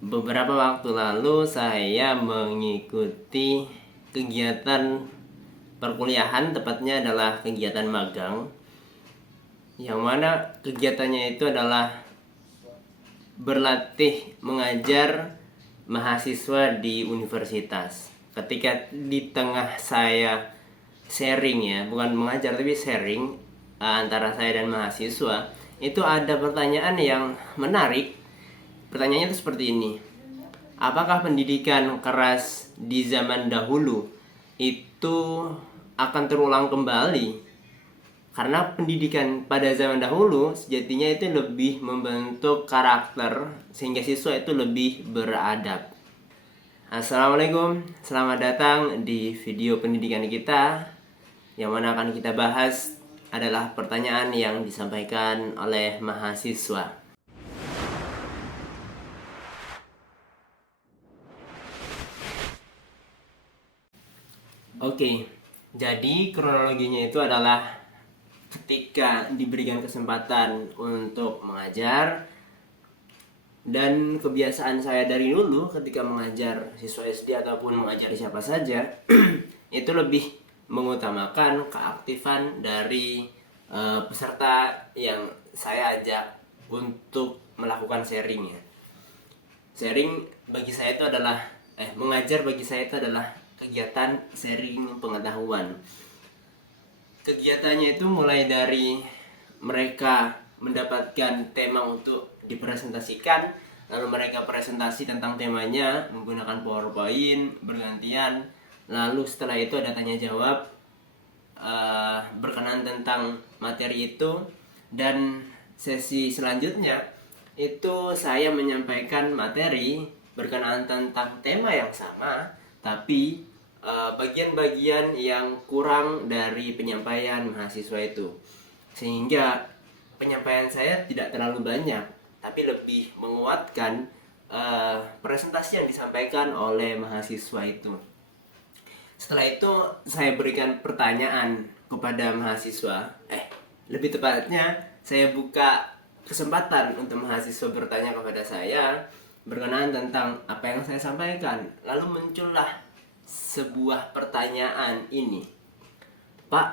Beberapa waktu lalu saya mengikuti kegiatan perkuliahan, tepatnya adalah kegiatan magang, yang mana kegiatannya itu adalah berlatih mengajar mahasiswa di universitas. Ketika di tengah saya sharing, ya bukan mengajar tapi sharing antara saya dan mahasiswa, itu ada pertanyaan yang menarik. Pertanyaannya itu seperti ini: apakah pendidikan keras di zaman dahulu itu akan terulang kembali? Karena pendidikan pada zaman dahulu sejatinya itu lebih membentuk karakter sehingga siswa itu lebih beradab. Assalamualaikum, selamat datang di video pendidikan kita. Yang mana akan kita bahas adalah pertanyaan yang disampaikan oleh mahasiswa. Oke, jadi kronologinya itu adalah ketika diberikan kesempatan untuk mengajar, dan kebiasaan saya dari dulu ketika mengajar siswa SD ataupun mengajar siapa saja itu lebih mengutamakan keaktifan dari peserta yang saya ajak untuk melakukan sharingnya. Sharing bagi saya itu adalah mengajar bagi saya itu adalah kegiatan sharing pengetahuan. Kegiatannya itu mulai dari mereka mendapatkan tema untuk dipresentasikan, lalu mereka presentasi tentang temanya menggunakan PowerPoint bergantian, lalu setelah itu ada tanya jawab berkenaan tentang materi itu, dan sesi selanjutnya itu saya menyampaikan materi berkenaan tentang tema yang sama, tapi bagian-bagian yang kurang dari penyampaian mahasiswa itu, sehingga penyampaian saya tidak terlalu banyak tapi lebih menguatkan presentasi yang disampaikan oleh mahasiswa itu. Setelah itu saya berikan pertanyaan kepada mahasiswa, lebih tepatnya saya buka kesempatan untuk mahasiswa bertanya kepada saya berkenaan tentang apa yang saya sampaikan. Lalu muncullah sebuah pertanyaan ini: Pak,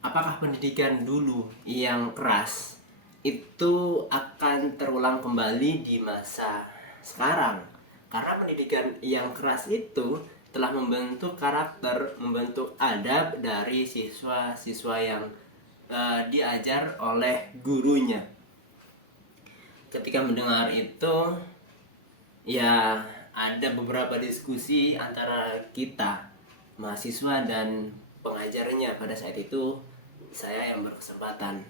apakah pendidikan dulu yang keras itu akan terulang kembali di masa sekarang? Karena pendidikan yang keras itu telah membentuk karakter, membentuk adab dari siswa-siswa yang diajar oleh gurunya. Ketika mendengar itu, ya ada beberapa diskusi antara kita mahasiswa dan pengajarnya. Pada saat itu saya yang berkesempatan,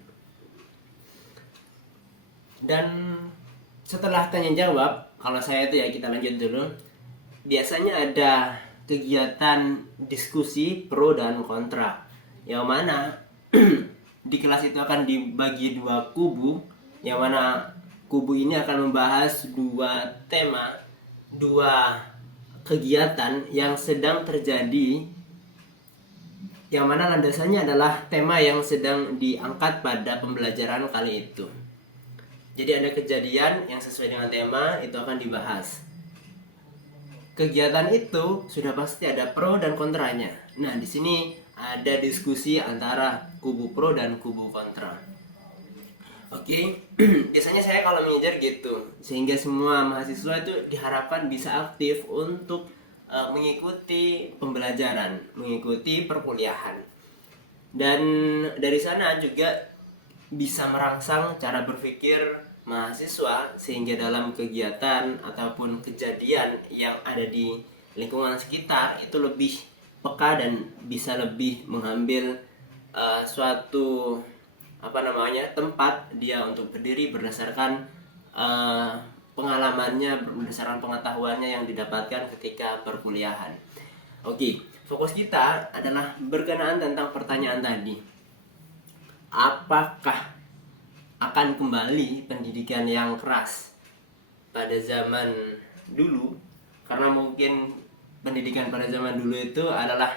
dan setelah tanya jawab, kalau saya itu ya kita lanjut dulu. Biasanya ada kegiatan diskusi pro dan kontra, yang mana di kelas itu akan dibagi dua kubu, yang mana kubu ini akan membahas dua tema, dua kegiatan yang sedang terjadi, yang mana landasannya adalah tema yang sedang diangkat pada pembelajaran kali itu. Jadi ada kejadian yang sesuai dengan tema itu akan dibahas. Kegiatan itu sudah pasti ada pro dan kontranya. Nah, di sini ada diskusi antara kubu pro dan kubu kontra. Oke, biasanya saya kalau mengajar gitu, sehingga semua mahasiswa itu diharapkan bisa aktif untuk mengikuti pembelajaran, mengikuti perkuliahan. Dan dari sana juga bisa merangsang cara berpikir mahasiswa, sehingga dalam kegiatan ataupun kejadian yang ada di lingkungan sekitar itu lebih peka dan bisa lebih mengambil suatu tempat dia untuk berdiri berdasarkan pengalamannya, berdasarkan pengetahuannya yang didapatkan ketika perkuliahan. Oke, fokus kita adalah berkenaan tentang pertanyaan tadi. Apakah akan kembali pendidikan yang keras pada zaman dulu? Karena mungkin pendidikan pada zaman dulu itu adalah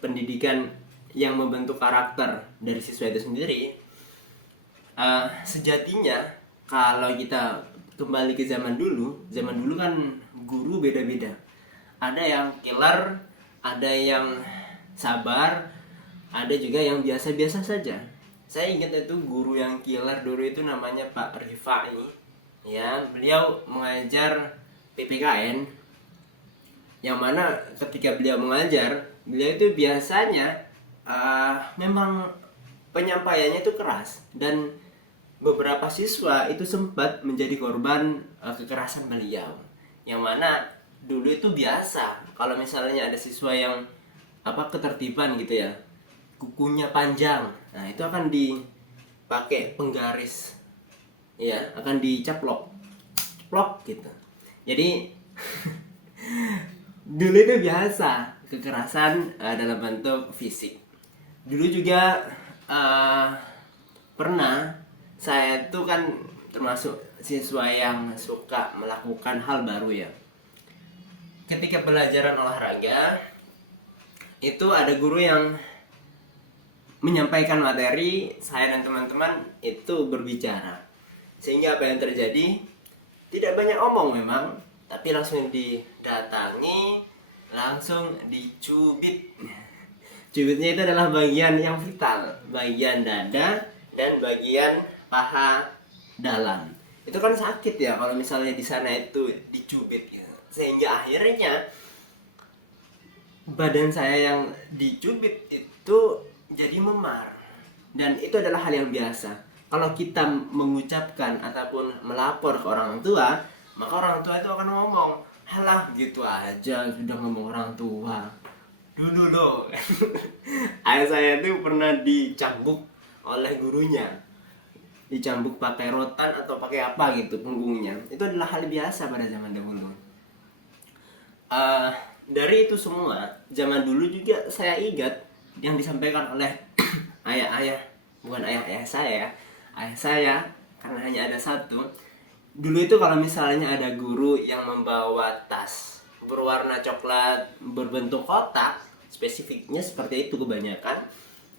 pendidikan yang membentuk karakter dari siswa itu sendiri. Sejatinya kalau kita kembali ke zaman dulu kan guru beda-beda. Ada yang killer, ada yang sabar, ada juga yang biasa-biasa saja. Saya ingat itu guru yang killer dulu itu namanya Pak Rifai. Ya, beliau mengajar PPKN, yang mana ketika beliau mengajar, beliau itu biasanya memang penyampaiannya itu keras, dan beberapa siswa itu sempat menjadi korban kekerasan beliau. Yang mana dulu itu biasa kalau misalnya ada siswa yang ketertiban gitu ya, kukunya panjang, nah itu akan dipakai penggaris, ya akan dicaplok, ceplok gitu. Jadi dulu itu biasa kekerasan dalam bentuk fisik. Dulu juga pernah, saya tuh kan termasuk siswa yang suka melakukan hal baru ya. Ketika pelajaran olahraga itu ada guru yang menyampaikan materi, saya dan teman-teman itu berbicara, sehingga apa yang terjadi, tidak banyak omong memang, tapi langsung didatangi, langsung dicubit. Cubitnya itu adalah bagian yang vital, bagian dada dan bagian paha dalam. Itu kan sakit ya kalau misalnya di sana itu dicubit gitu. Sehingga akhirnya badan saya yang dicubit itu jadi memar. Dan itu adalah hal yang biasa. Kalau kita mengucapkan ataupun melapor ke orang tua, maka orang tua itu akan ngomong, "Halah, gitu aja sudah ngomong orang tua." Dulu loh. Ayah saya itu pernah dicambuk oleh gurunya. Dicambuk pakai rotan atau pakai apa gitu punggungnya. Itu adalah hal biasa pada zaman dahulu. Dari itu semua, zaman dulu juga saya ingat yang disampaikan oleh bukan ayah saya, ayah saya, karena hanya ada satu. Dulu itu kalau misalnya ada guru yang membawa tas berwarna coklat berbentuk kotak, spesifiknya seperti itu kebanyakan,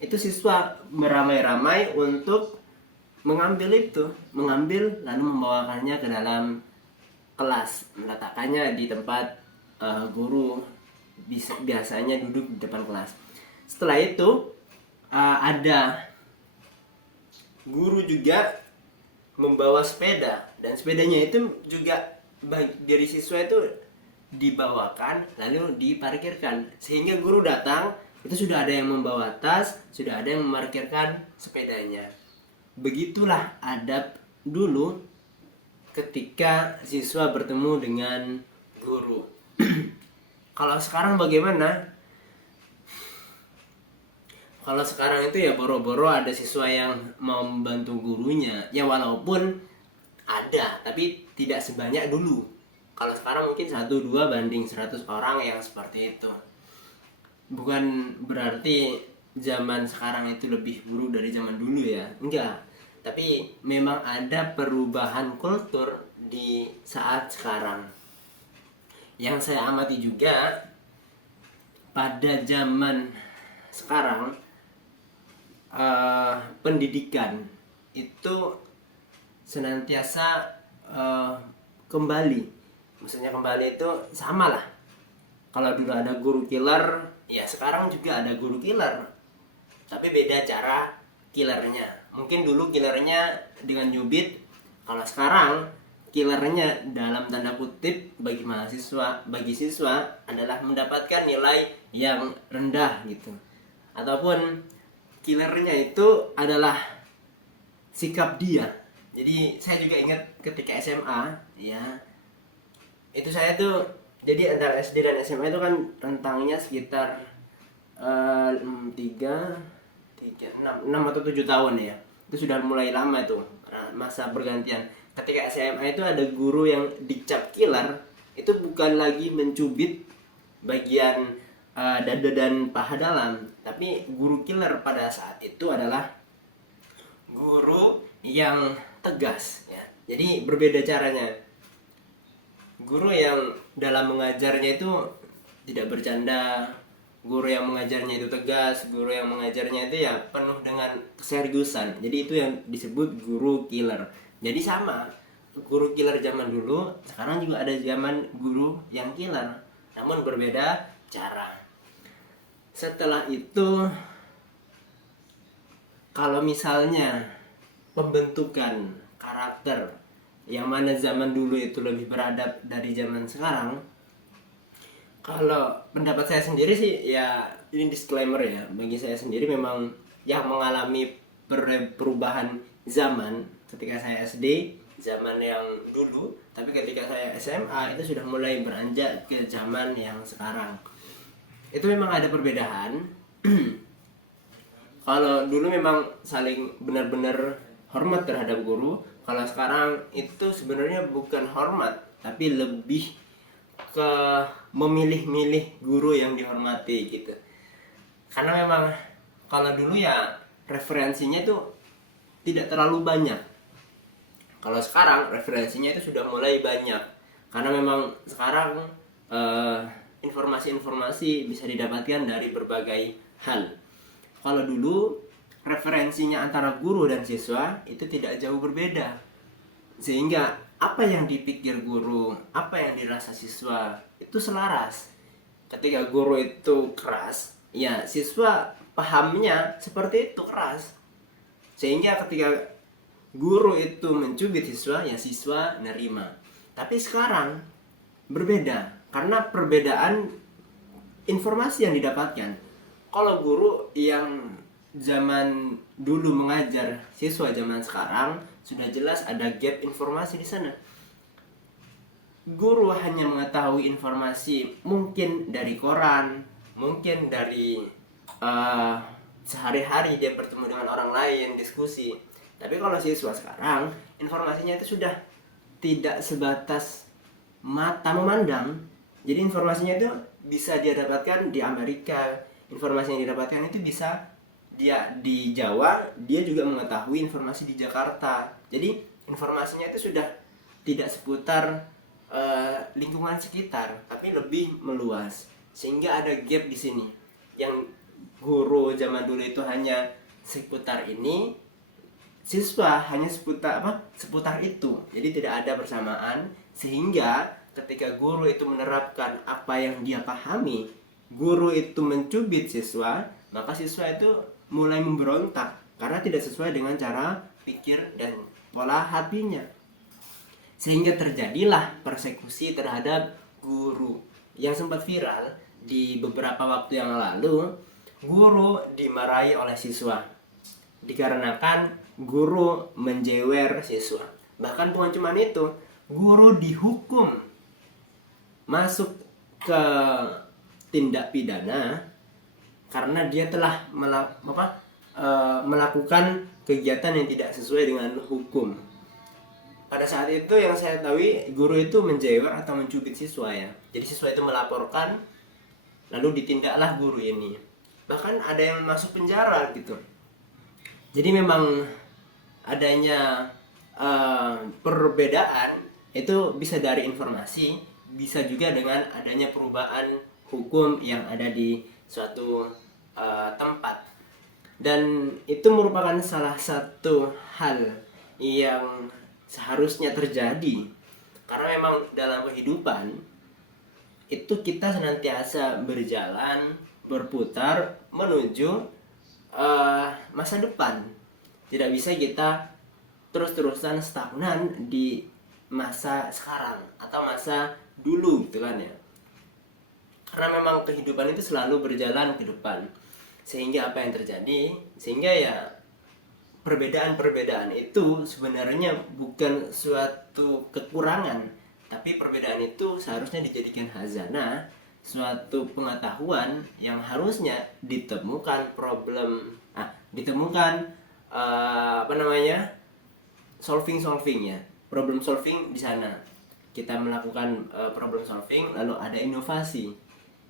itu siswa beramai-ramai untuk mengambil lalu membawakannya ke dalam kelas, meletakkannya di tempat guru biasanya duduk di depan kelas. Setelah itu ada guru juga membawa sepeda, dan sepedanya itu juga dari siswa itu dibawakan lalu diparkirkan, sehingga guru datang itu sudah ada yang membawa tas, sudah ada yang memarkirkan sepedanya. Begitulah adab dulu ketika siswa bertemu dengan guru. Kalau sekarang bagaimana? Kalau sekarang itu ya boro-boro ada siswa yang mau membantu gurunya. Ya walaupun ada, tapi tidak sebanyak dulu. Kalau sekarang mungkin 1-2 banding 100 orang yang seperti itu. Bukan berarti zaman sekarang itu lebih buruk dari zaman dulu ya. Enggak. Tapi memang ada perubahan kultur di saat sekarang. Yang saya amati juga pada zaman sekarang, pendidikan itu senantiasa kembali. Maksudnya kembali itu sama lah. Kalau dulu ada guru killer, ya sekarang juga ada guru killer, tapi beda cara killernya. Mungkin dulu killernya dengan nyubit, kalau sekarang killernya dalam tanda kutip bagi siswa adalah mendapatkan nilai yang rendah gitu. Ataupun killernya itu adalah sikap dia. Jadi saya juga ingat ketika SMA ya, itu saya tuh jadi antara SD dan SMA itu kan rentangnya sekitar 6 atau 7 tahun ya. Itu sudah mulai lama tuh masa pergantian. Ketika SMA itu ada guru yang dicap killer, itu bukan lagi mencubit bagian dada dan paha dalam, tapi guru killer pada saat itu adalah guru yang tegas ya. Jadi berbeda caranya. Guru yang dalam mengajarnya itu tidak bercanda, guru yang mengajarnya itu tegas, guru yang mengajarnya itu ya penuh dengan keseriusan. Jadi itu yang disebut guru killer. Jadi sama, guru killer zaman dulu, sekarang juga ada zaman guru yang killer, namun berbeda cara. Setelah itu, kalau misalnya pembentukan karakter yang mana zaman dulu itu lebih beradab dari zaman sekarang, kalau pendapat saya sendiri sih ya, ini disclaimer ya, bagi saya sendiri memang yang mengalami perubahan zaman ketika saya SD, zaman yang dulu, tapi ketika saya SMA itu sudah mulai beranjak ke zaman yang sekarang. Itu memang ada perbedaan. Kalau dulu memang saling benar-benar hormat terhadap guru, kalau sekarang itu sebenarnya bukan hormat, tapi lebih ke memilih-milih guru yang dihormati gitu. Karena memang kalau dulu ya referensinya itu tidak terlalu banyak. Kalau sekarang referensinya itu sudah mulai banyak. Karena memang sekarang informasi-informasi bisa didapatkan dari berbagai hal. Kalau dulu referensinya antara guru dan siswa itu tidak jauh berbeda. Sehingga apa yang dipikir guru, apa yang dirasa siswa itu selaras. Ketika guru itu keras, ya siswa pahamnya seperti itu, keras. Sehingga ketika guru itu mencubit siswa, ya siswa nerima. Tapi sekarang berbeda karena perbedaan informasi yang didapatkan. Kalau guru yang zaman dulu mengajar siswa zaman sekarang, sudah jelas ada gap informasi di sana. Guru hanya mengetahui informasi mungkin dari koran, mungkin dari sehari-hari dia bertemu dengan orang lain, diskusi. Tapi kalau siswa sekarang, informasinya itu sudah tidak sebatas mata memandang. Jadi informasinya itu bisa dia dapatkan di Amerika, informasi yang didapatkan itu bisa dia di Jawa, dia juga mengetahui informasi di Jakarta. Jadi informasinya itu sudah tidak seputar lingkungan sekitar, tapi lebih meluas. Sehingga ada gap di sini. Yang guru zaman dulu itu hanya seputar ini, siswa hanya seputar itu. Jadi tidak ada persamaan, sehingga ketika guru itu menerapkan apa yang dia pahami, guru itu mencubit siswa, maka siswa itu mulai memberontak karena tidak sesuai dengan cara pikir dan pola hatinya. Sehingga terjadilah persekusi terhadap guru yang sempat viral di beberapa waktu yang lalu. Guru dimarahi oleh siswa dikarenakan guru menjewer siswa. Bahkan bukan cuma itu, guru dihukum masuk ke tindak pidana karena dia telah melakukan kegiatan yang tidak sesuai dengan hukum. Pada saat itu yang saya tahu, guru itu menjewer atau mencubit siswa ya. Jadi siswa itu melaporkan, lalu ditindaklah guru ini. Bahkan ada yang masuk penjara gitu. Jadi memang adanya perbedaan itu bisa dari informasi, bisa juga dengan adanya perubahan hukum yang ada di suatu tempat. Dan itu merupakan salah satu hal yang seharusnya terjadi, karena memang dalam kehidupan itu kita senantiasa berjalan, berputar menuju masa depan. Tidak bisa kita terus-terusan stagnan di masa sekarang atau masa dulu gitu kan ya. Karena memang kehidupan itu selalu berjalan ke depan. Sehingga apa yang terjadi? Sehingga ya perbedaan-perbedaan itu sebenarnya bukan suatu kekurangan, tapi perbedaan itu seharusnya dijadikan hazanah, suatu pengetahuan yang harusnya ditemukan solvingnya, problem solving di sana. Kita melakukan problem solving, lalu ada inovasi,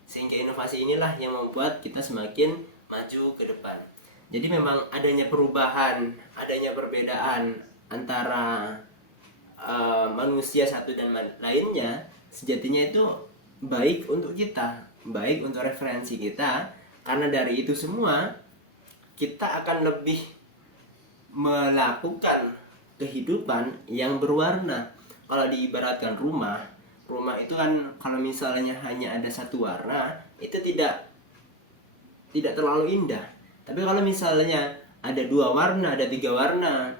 sehingga inovasi inilah yang membuat kita semakin maju ke depan. Jadi memang adanya perubahan, adanya perbedaan antara manusia satu dan lainnya, sejatinya itu baik untuk kita, baik untuk referensi kita. Karena dari itu semua kita akan lebih melakukan kehidupan yang berwarna. kalau diibaratkan rumah itu kan kalau misalnya hanya ada satu warna itu tidak terlalu indah. Tapi kalau misalnya ada 2 warna, ada 3 warna,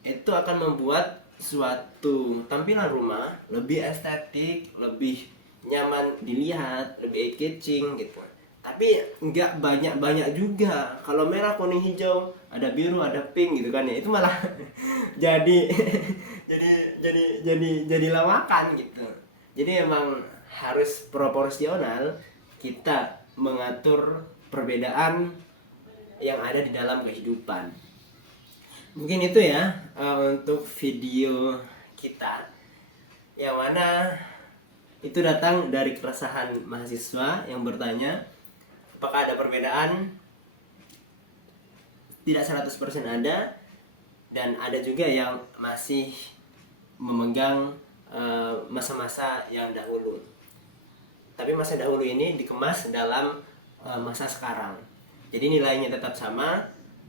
itu akan membuat suatu tampilan rumah lebih estetik, lebih nyaman dilihat, lebih eye-catching gitu. Tapi nggak banyak juga. Kalau merah, kuning, hijau, ada biru, ada pink gitu kan ya, itu malah jadi jadi lawakan gitu. Jadi emang harus proporsional kita mengatur perbedaan yang ada di dalam kehidupan. Mungkin itu ya untuk video kita, yang mana itu datang dari keresahan mahasiswa yang bertanya apakah ada perbedaan. Tidak 100% ada, dan ada juga yang masih memegang masa-masa yang dahulu. Tapi masa dahulu ini dikemas dalam masa sekarang. Jadi nilainya tetap sama,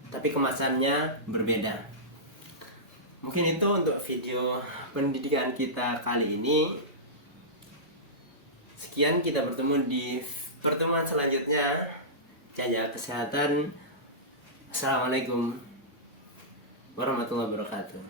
tapi kemasannya berbeda. Mungkin itu untuk video pendidikan kita kali ini. Sekian, kita bertemu di pertemuan selanjutnya. Jaga kesehatan. Assalamualaikum warahmatullahi wabarakatuh.